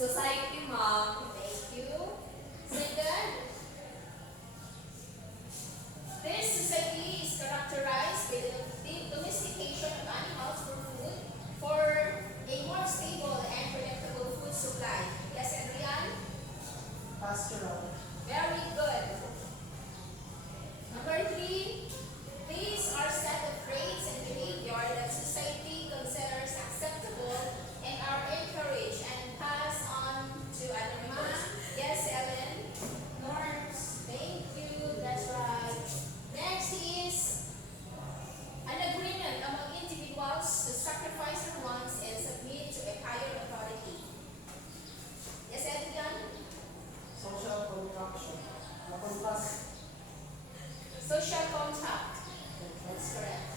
Society, ma'am. Thank you. Second, this society is characterized by the domestication of animals for food for a more stable and predictable food supply. Yes, Adrian? Pastoral. Very good. Number three, these are set of traits and behavior that society considers acceptable and are encouraged and passed on to other members. Yes, Ellen? Norms. Thank you. That's right. Next is an agreement among individuals to sacrifice their wants and submit to a higher authority. Yes, Edgar? Social contraction. Napuntas. Social contact. That's correct.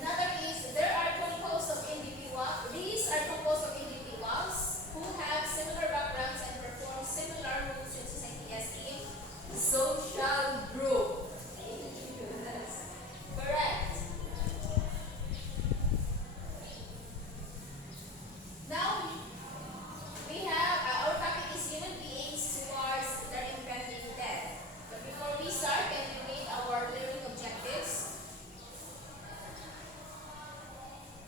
Another is there are composed of individuals. These are composed of individuals who have similar backgrounds and perform similar roles in society as in Social group. correct. Now we have our topic is human beings towards their impending death. But before we start, can we read our learning objectives?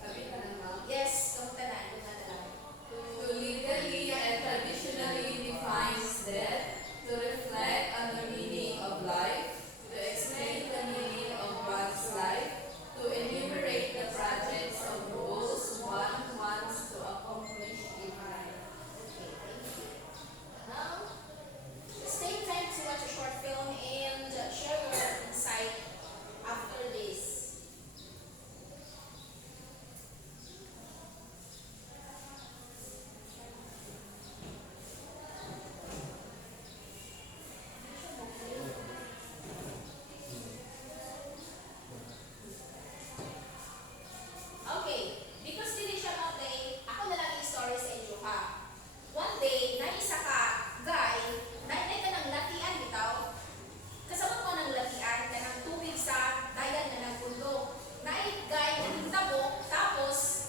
Sabi ka na, ma'am. Yes, kamusta na? Yung na lang. To legally and traditionally defines death, to reflect on the meaning of life, to explain the meaning of one's life, to enumerate the projects of goals one wants to accomplish in life. Okay, thank you. Now, let's take time to watch a short film and share your insight after this. Okay, because dili siya day, ako na lang yung story sa inyo ha. One day, na isa ka, guy, na ka ng latian bitaw. Kasabot mo ng latian, na ng tubig sa dayan na ng bundok. Na guy, na hintabok, tapos,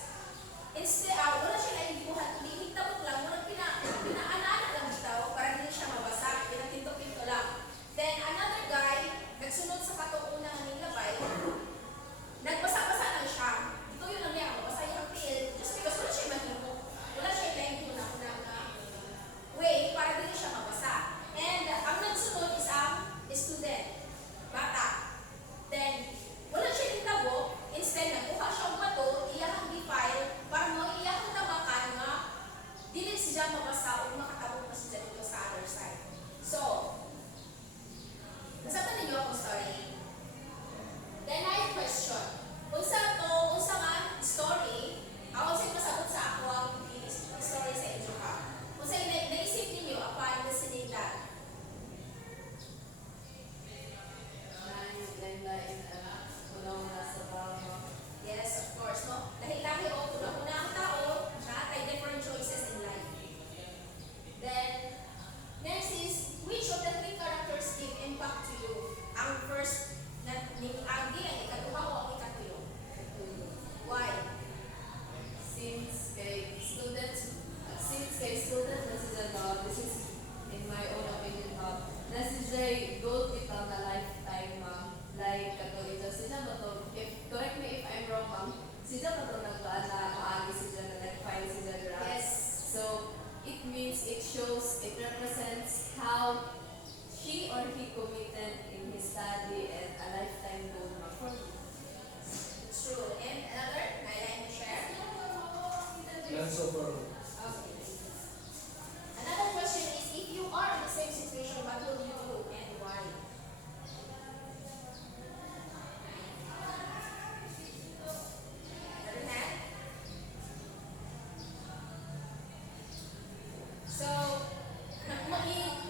instead, wala siya na ibuhat, hindi hintabok lang, muna pinaanaan lang bitaw, para hindi siya mabasa, pinatinto-pinto lang. Then, another guy, nagsunod sa katuunang ng labay, nagbasa-basa lang siya. Ito yun ang niya, mabasa yung pill. Just because wala siya mahimo. Wala siya lang yung na way para hindi siya mabasa. And ang nagsunod is ang student. Bata. Then, wala siya yung tabo. Instead, nagkuha siya ang bato, iyahang di-file, para mo iyahang tabakan nga dili siya mabasa o makatabok pa siya dito sa other side. So, nasabtan ninyo akong story. Then I have question. Unsa man story, ako sa pasabot sa ako ang story sa inyo ha. Unsa naisip ninyo upon listening that? Lain-lain unang nasa tama. Yes, of course, no? Lahi-lahi o una-una ang tao, nakatay different choices in life. Then, next is, which of the three characters give impact to you? Ang first, ang ikaduha o ang ikatuyo? Why? Since kay student na sila ma'am, this is in my own opinion ma'am, na sila goal bitaw na lifetime ma'am. Like, kato ito, sila ba to, correct me if I'm wrong ma'am, sila ba to nagpaan na maagi sila na nag-find sila graph? Yes. So, it means, it shows, it represents how she or he committed in his study and a lifetime goal ma'am for me. It's true. And another, I'd like to share. And so far. Okay. Another question is, if you are in the same situation, what will you do and why? Another hand? So,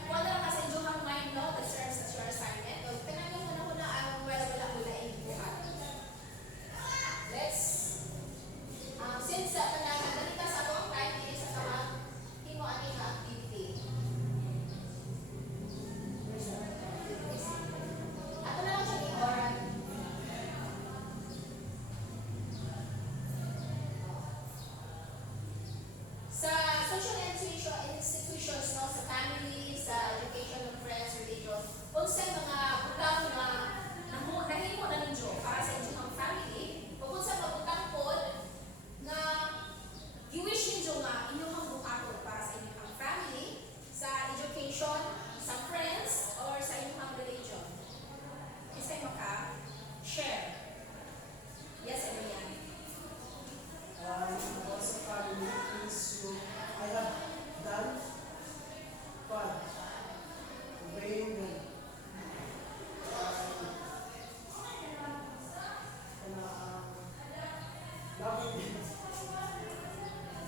wala lang kasi yung mind no, that serves as your assignment. O, kanang yung una ang wala in buhat. Let's, since panagandalita sa atong time,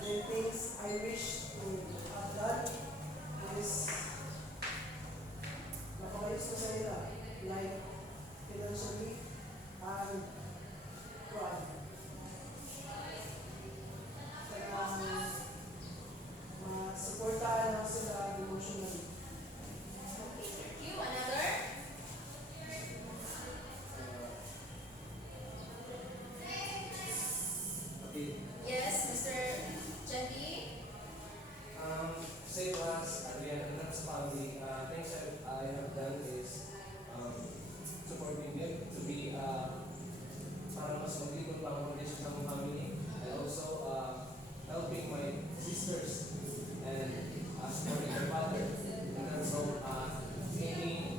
the things I wish to have done is nakayos ko sa nila, like financially and pride. Kaya supportahan ako sila emotionally. Okay, thank you. Another? Okay. Yes, Mr. Jandi? Same as Adrian and Nat's family, things that I have done is supporting them to be para mas magligon pa ang condition ng family, and also helping my sisters and supporting my father in terms of any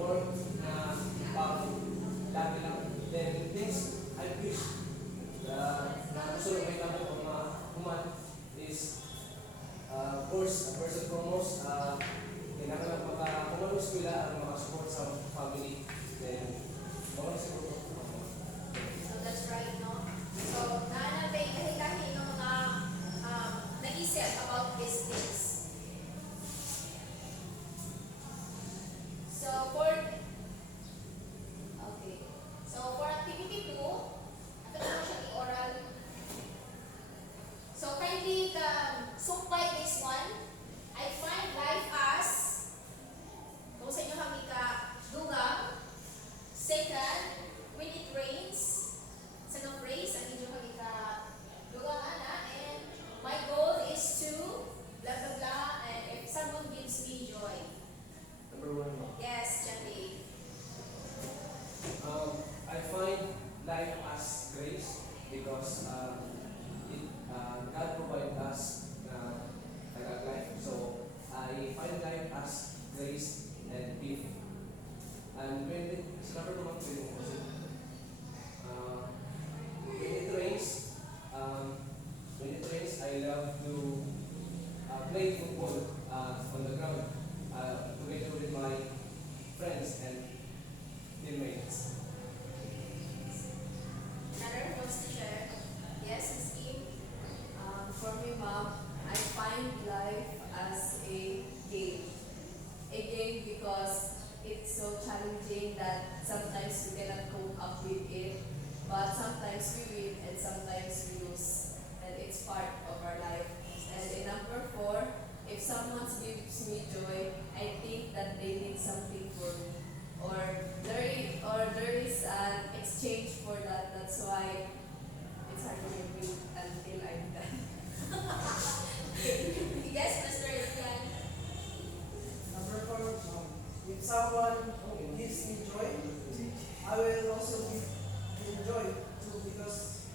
work na pang lagi lang. Then things I wish na gusto rin may kami o mga human is of course, first and foremost, kailangan lang kung ano sila ang makasupport sa family. Then, baka siguro. So that's right, no? So, naanapay kahit ng mga nag-isip about these things. So, okay. So, for activity 2, ito naman siya i-oral. So, kindly sumpay this one. I find life as, kung sa inyo kami dugang. Second, when it rains, sa no praise, ang inyo kami dugang ana. And my goal is to blah blah blah. And if someone gives me joy. Number 1. Yes, Jati. I find life as grace because God provides us life. So I find life as grace and gift. And sa number 2 kasi, when it rains, I love to play football on the ground together with my friends and teammates. Another who wants to share? Yes, Ms. Kim. For me, mom, I find life as a game. A game because it's so challenging that sometimes we cannot cope up with it, but sometimes we win and sometimes we lose, and it's part of our life. And in number 4, if someone gives me joy, I think that they need something for me, or there is an exchange for that. That's why it's hard to wait until I'm done. Yes, Mr. Yan. Number 4, if someone gives me joy, I will also give him joy too because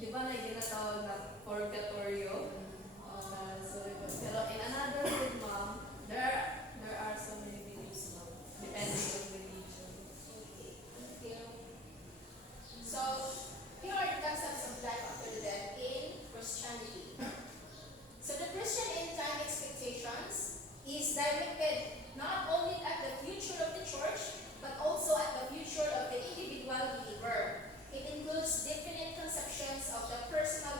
di ba na ginatawag na purgatorio? Pero in another with mom, there are so many beliefs, ma'am, depending on religion. Okay, thank you. So, here are the concepts of life after death in Christianity. So, the Christian end time expectations is directed not only at the future of the church, but also at the future of the individual believer. It includes definite conceptions of the personal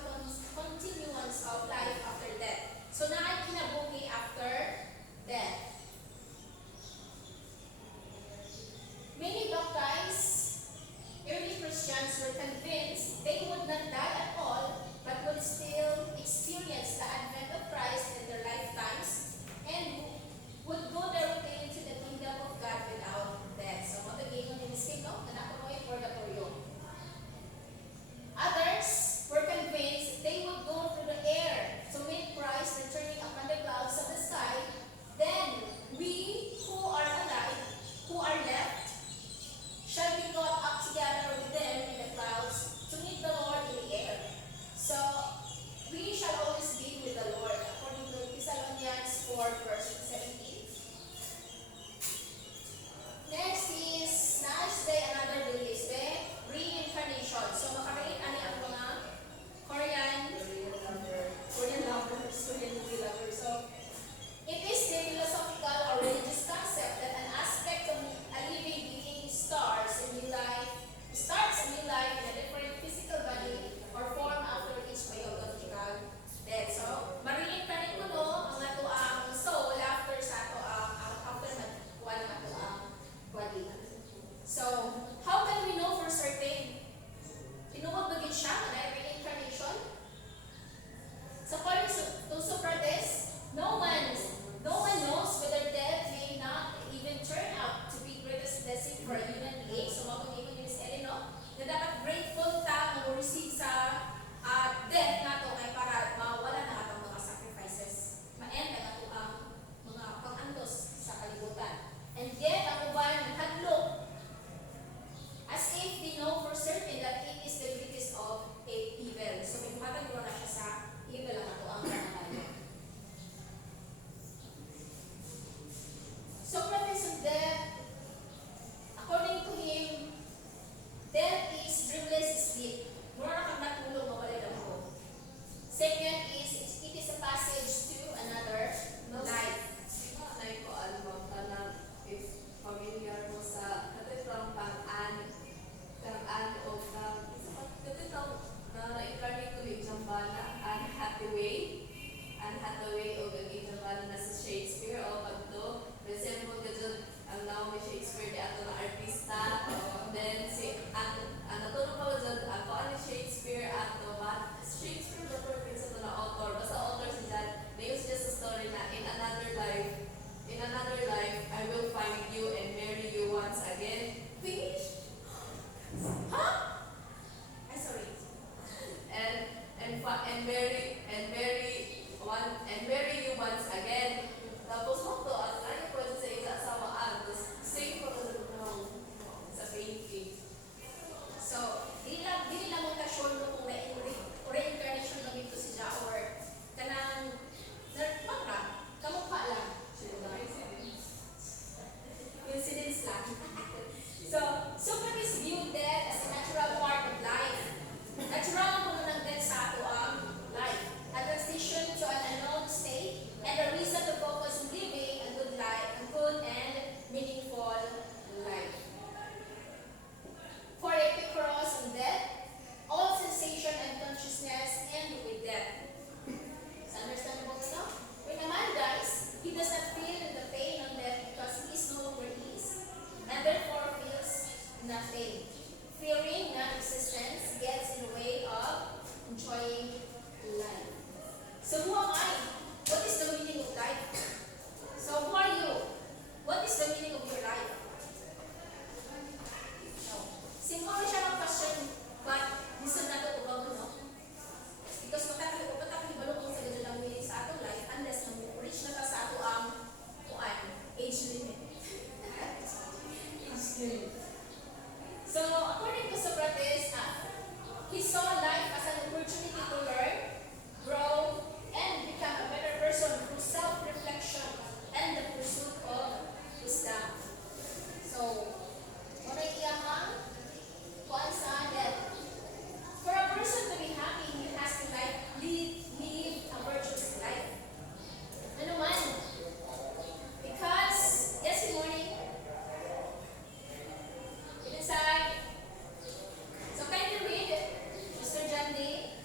continuance of life after death. So, na ay kinabuhi after life as an opportunity to learn, grow, and become a better person through self-reflection and the pursuit of wisdom. So, muna iyang kuan sa that for a person to be happy, he has to live a virtuous life. Ano man? Because, yes, good morning. Get inside. So can you read, Mr. John D?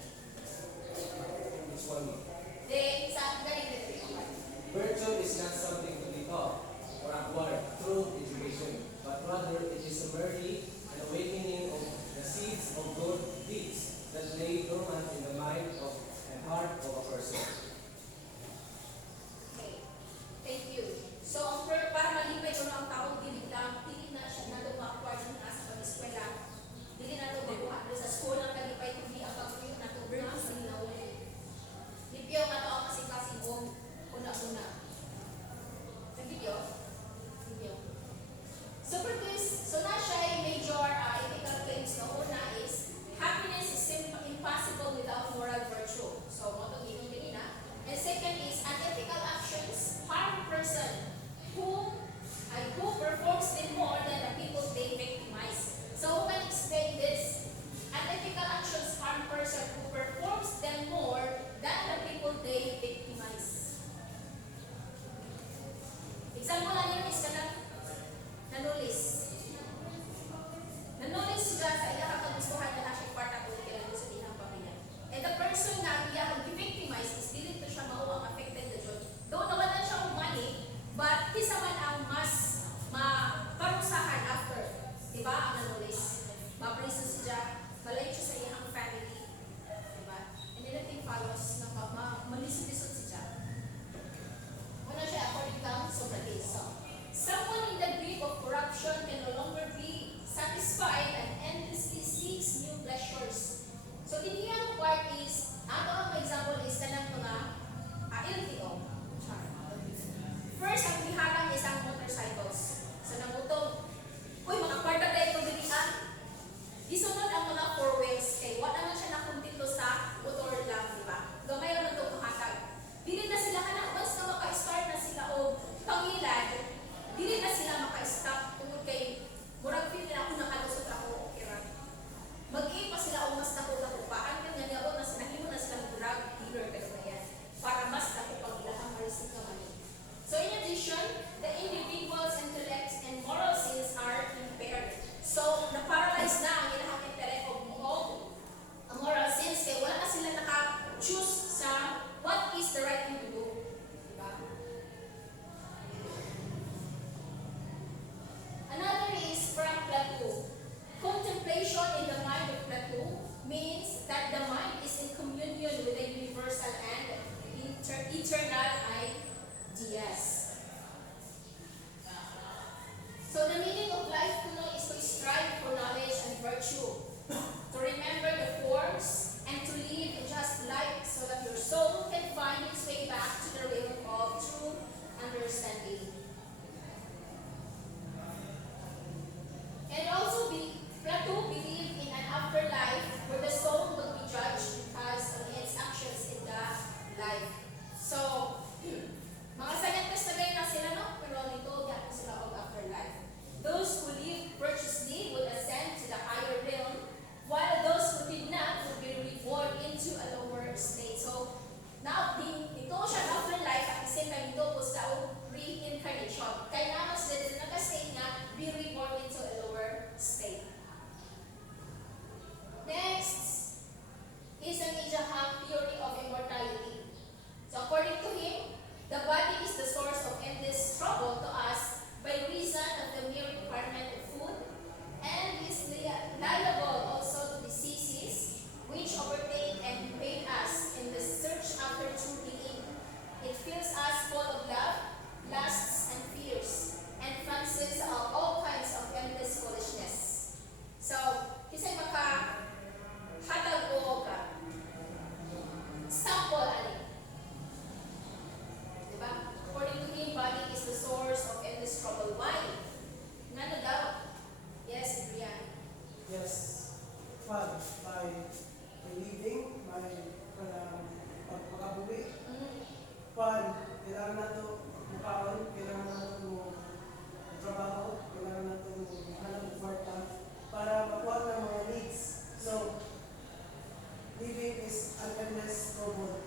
is an endless trouble.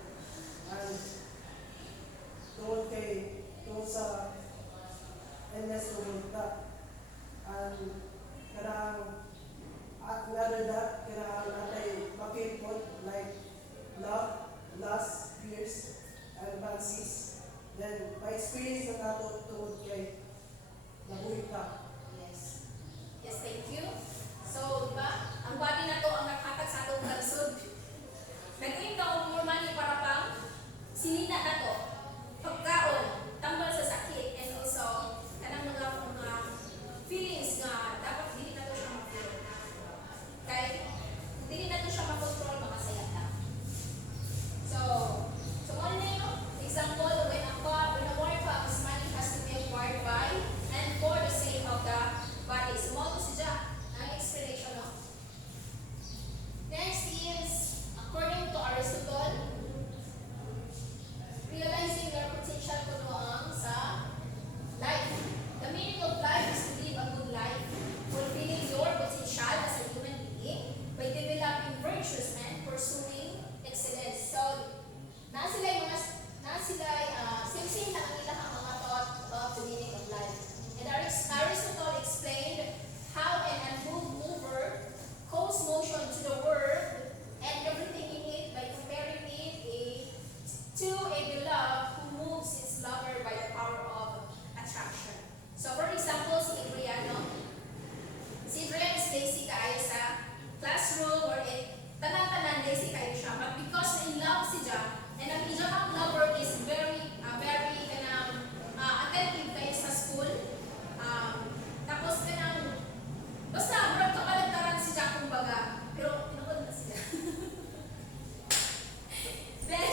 And tungkol sa endless trouble ka. And another that, kailangan natin makipot like love, lust, fears, and fancies. Then, ma-experience na nato tungkol kay nabuhay ka. Yes. Yes, thank you. So, di ba, ang body na to ang nakakat sa atong kalsod. Nag-uing ka og more money para pang sinina na to. Pagkaon, tambal sa sakit, and also, kanang mga feelings nga dapat dili na to siya ma-feel. Kay, kung dili na to siya ma-control, makasaya ta. So ano na yun? Example, when a work comes, money has to be acquired by and for the sake of the body. So, mo to siya ang explanation, no? Next is, according to Aristotle, realizing your potential kuno sa life. The meaning of life is to live a good life, fulfilling your potential as a human being by developing virtues and pursuing excellence. So, same lang ang ilang mga thought about the meaning of life. And Aristotle explained how an unmoved mover causes motion to the world and everything in it by comparing it to a beloved who moves its lover by the power of attraction. So, for example, si Adriano. Si Adrian is lazy kaayo sa classroom or tanan-tanan lazy kayo siya. But because in love si Ja, and ang iyang lover is very attentive kayo sa school. Tapos basta murag kapalantaran si Ja kumbaga. Pero pinukod na siya. Then,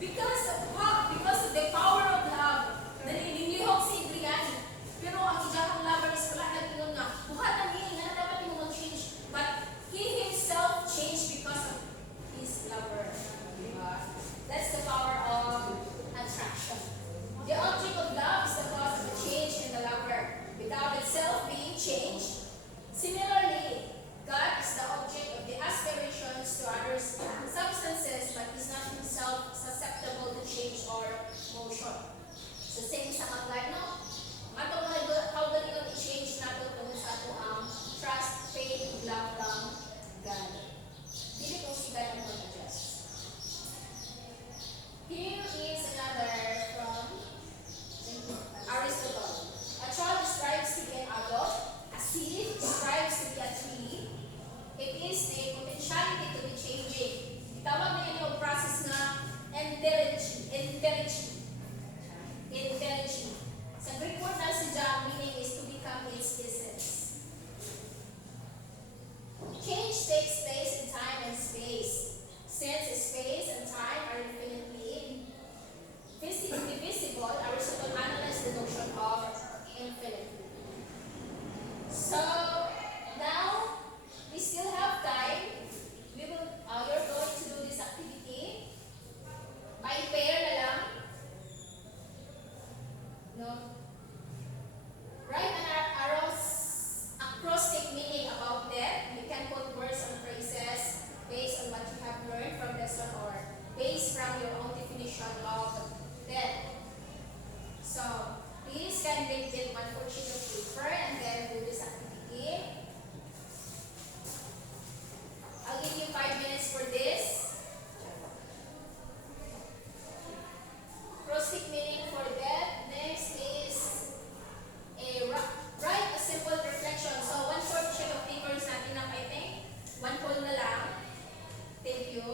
because of the power of love, naninilihok si Adrian. Pero ang iyang lover is wala na tingon nga. Buhat ang hiling na dapat yung mag-change. But he himself changed because of his lover. Diba? That's the power of attraction. The object of love is the cause of a change in the lover, without itself being changed. Similarly, God is the object of the aspirations to others' substances, but is not himself susceptible to change or motion. So, same sa mag-life, no? Mato how galing ang i-change nato kung sa ato ang trust, faith, love lang God. Dili kung si God ang mag-adjust. Here is another from Aristotle. A child strives to be an adult. A seed strives to be a tree. It is a potentiality to be changing. Itawag na yun yung process na intelligence. Sa Greek word na si Ja, meaning is to become its essence. Change takes place in time and space. Since space and time are infinitely indivisible, Aristotle analyzed the notion of infinity. So, now, we still have time. You're going to do this activity. By pair na lang. No? Write an acrostic meaning about death. You can put words and phrases based on what you have learned from lesson or based from your own definition of death. So, please kindly take one full sheet of paper and then do this activity. I'll give you 5 minutes for this. Acrostic meaning for death. Next is write a simple reflection. So, one short sheet of paper is natin na, I think. One whole na lang. Thank you.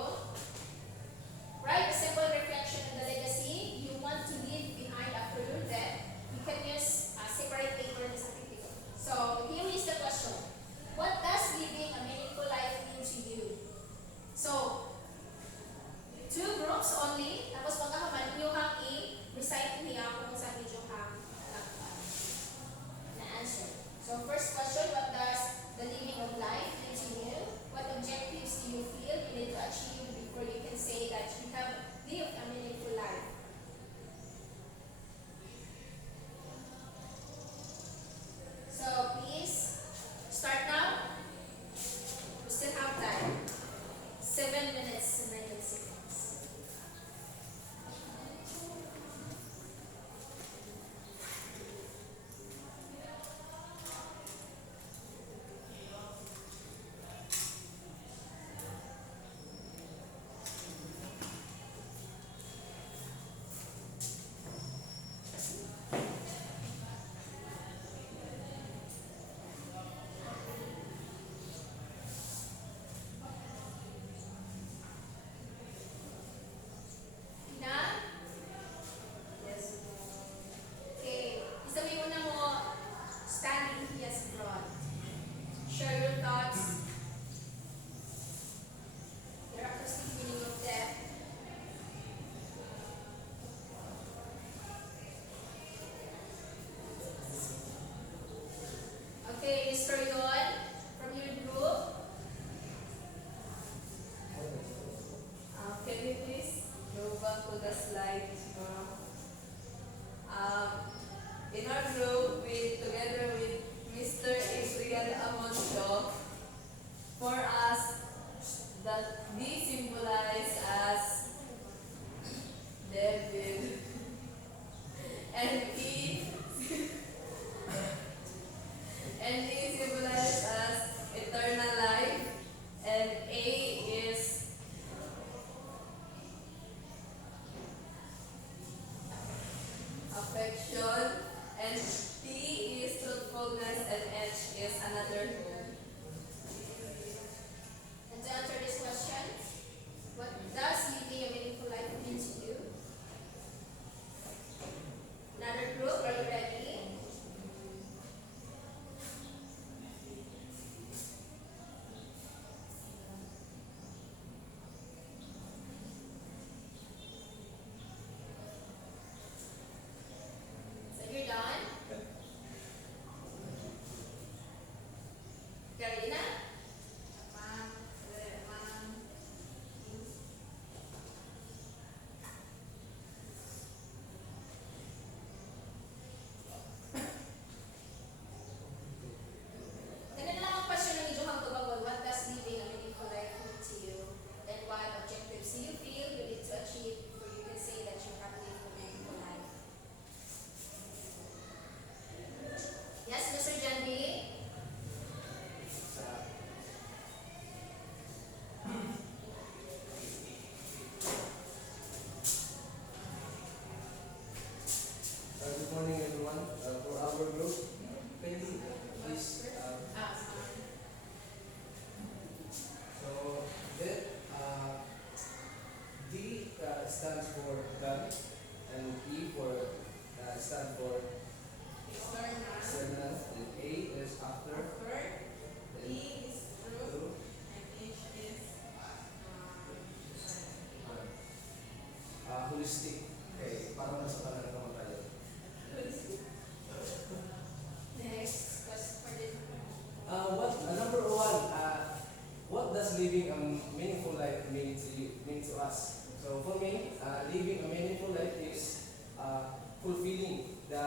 Write a simple reflection on the legacy you want to leave behind after your death. You can use separate paper in this activity. So, here is the question. What does living a meaningful life mean to you? So, 2 groups only. Tapos pagkakaman, nyo hang i-recite niya kung saan nyo hang na-answer. So, first question, what does the living of life mean to you? What objectives do you feel you need to achieve before you can say that you have lived a meaningful life? So, please, start now. We still have time. 7 minutes. like in our group together with Mr. Adrian Amoncio, for us that D symbolize as David and E symbolize as eternal life, and A is affection, and T is truthfulness, and H is another hope. And to answer this question, what does living a meaningful life mean to you? Another group, are you ready? So you're done? Okay, ready na? Ganun lang ang question ng Johan Tubagol. What does living a meaningful life mean to you? And what objectives do you feel you need to achieve before you can say that you have lived a meaningful life? Yes, Mr. Jandy? Good morning, everyone. For our group, can you please? So that D stands for God, and E stand for external, and A is after, and true, holistic. Okay, para mas parang naman tayo. Next question for the Number one, what does living a meaningful life mean to us? So for me, living a meaningful life is fulfilling the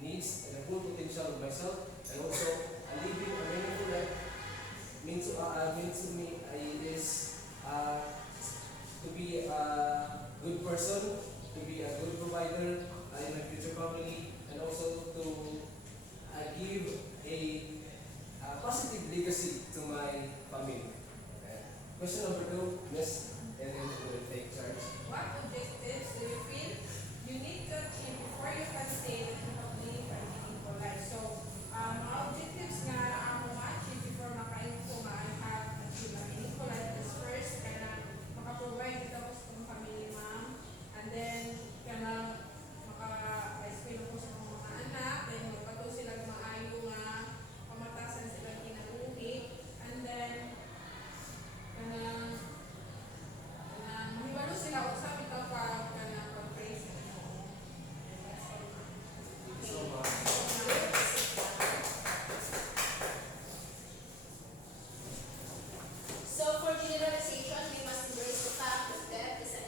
needs and the full potential of myself, and also living a meaningful life means to me is to be a good person, to be a good provider in my future family, and also to give a positive legacy to my family. Okay. Question number two, Miss Ellen will take charge. What objectives do you feel you need to achieve before you can say that you have lived a meaningful life? So, mga objectives nga ako ma-achieve before makain ko have achieve a meaningful life is first, kana maka-provide ito ko sa kong family, ma'am. And then, kana maka-explain ko sa kong mga anak, then magpato sila maayo nga, pamatasan sila kinabuhi. And then, kana hibalo sila usap ito kana pag-praise sa Ginoo. That's all. Thank you so much. So for generalization, we must embrace the fact that death is an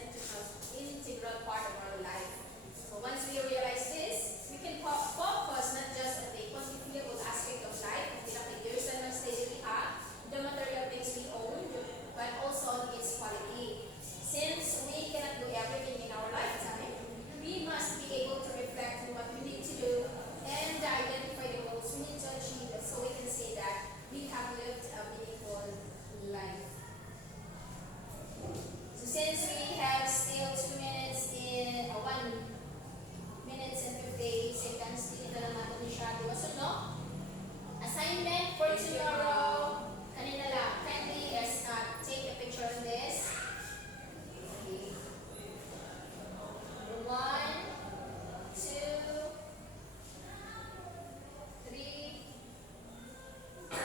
integral part of our life. So once we realize this, we can focus not just on the quantifiable aspect of life, the years and months that we have, the material things we own, but also on its quality. Since we cannot do everything in our lifetime, we must be able to reflect on what we need to do and identify the goals we need to achieve so we can say that we have lived a meaningful life. So since we have still 2 minutes in 1 minutes and 50 seconds, tinita na natin siya. Diba? So no? Assignment for tomorrow, kanina lang. Kindly take a picture of this. Okay. 1, 2, 3, 4,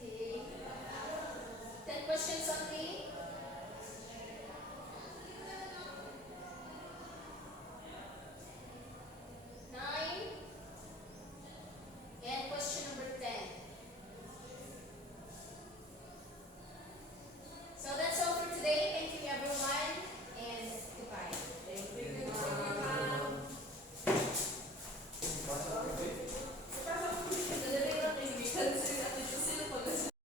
5, 10 questions only.